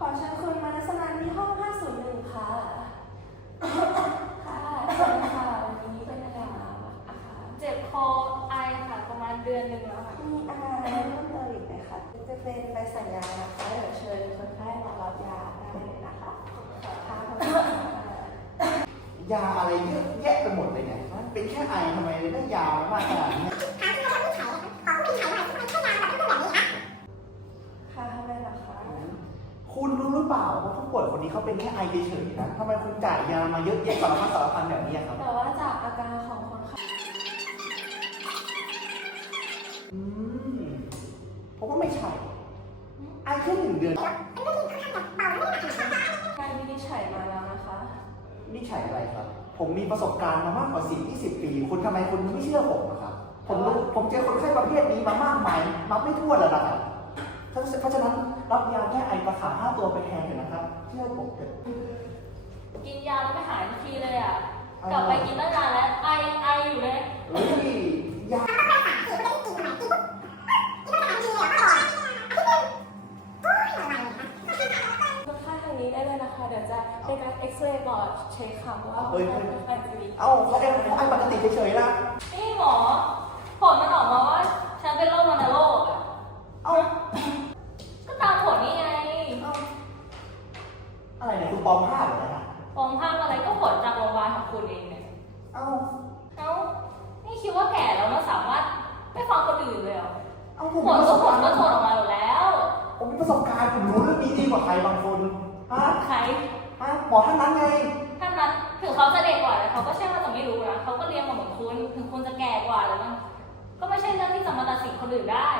ขอเชิญคุณมานัสนันที่ห้อง 501ค่ะ ค่ะสวัสดีค่ะ วันนี้เป็นยังไงคะเจ็บคอไอค่ะประมาณเดือนหนึ่งแล้วค่ะมีไอเพิ่มเติมอีกไหมคะ จะเป็นไปสัญญาค่ะเดี๋ยวเชิญคนไข้มารับยาได้นะคะค่ะยาอะไรเยอะแยะไปหมดเลยเนี่ย เป็นแค่ไอทำไมได้ยาู้หรือเปล่าว่าผู้ป่วยคนนี้เขาเป็นแค่ไอเฉยๆนะทำไมคุณจ่ายยามาเยอะแยะสารพัดสารพันแบบนี้ครับ แต่ว่าจากอาการของคนไข้ อืมผมว่าไม่ใช่ไอแค่หนึ่งเดือน่คแการวินิจฉัยมาแล้วนะคะวินิจฉัยอะไรครับ ผมมีประสบการณ์มามากกว่าสี่ยี่สิบปี คุณทำไมคุณไม่เชื่อผมครับ ผมผมเจอคนไข้ประเภทนี้มามากมายมาไม่ทั่วแล้วนะครับเพราะฉะนั้นรับยาแค่ไอประสาห้าตัวไปแทนเถอะนะครับเชื่อผมเถอะกินยาแล้วไม่หายทีเลยอ่ะกลับไปกินตั้งนานแล้วไอไออยู่เลยยาเดี๋ยวจะเป็นการเอ็กซเรย์บอร์ดเช็คคำว่าเอ้ยเอ้าเขาเอ็กซเรย์ปกติเฉยๆนะไอหมอปลอมภาพเหรอะปลอม้าอะไรก็ผลจากโรงพยาบาลของคุณเองเนี่ย เอ้าเขาไม่คิดว่าแก่แล้วมันสามารถไม่ฟังคนอื่นเลยเหรอเอาผมลก็ผลก็ผลออกมาหมดแล้ว ผมมีประสบการณ์ผมรู้เรื่องนี้ดีกว่าใครบางคนฮะใครฮะหมอท่านนั้นไง ท่านนั้นถึงเขาจะเด็กกว่าแต่เขาก็เชื่อว่าจะไม่รู้นะเขาก็เรียนมาเหมือนคุณถึงคุณจะแก่กว่าแล้วมันก็ไม่ใช่เรื่องที่จะมาตัดสินคนอื่นได้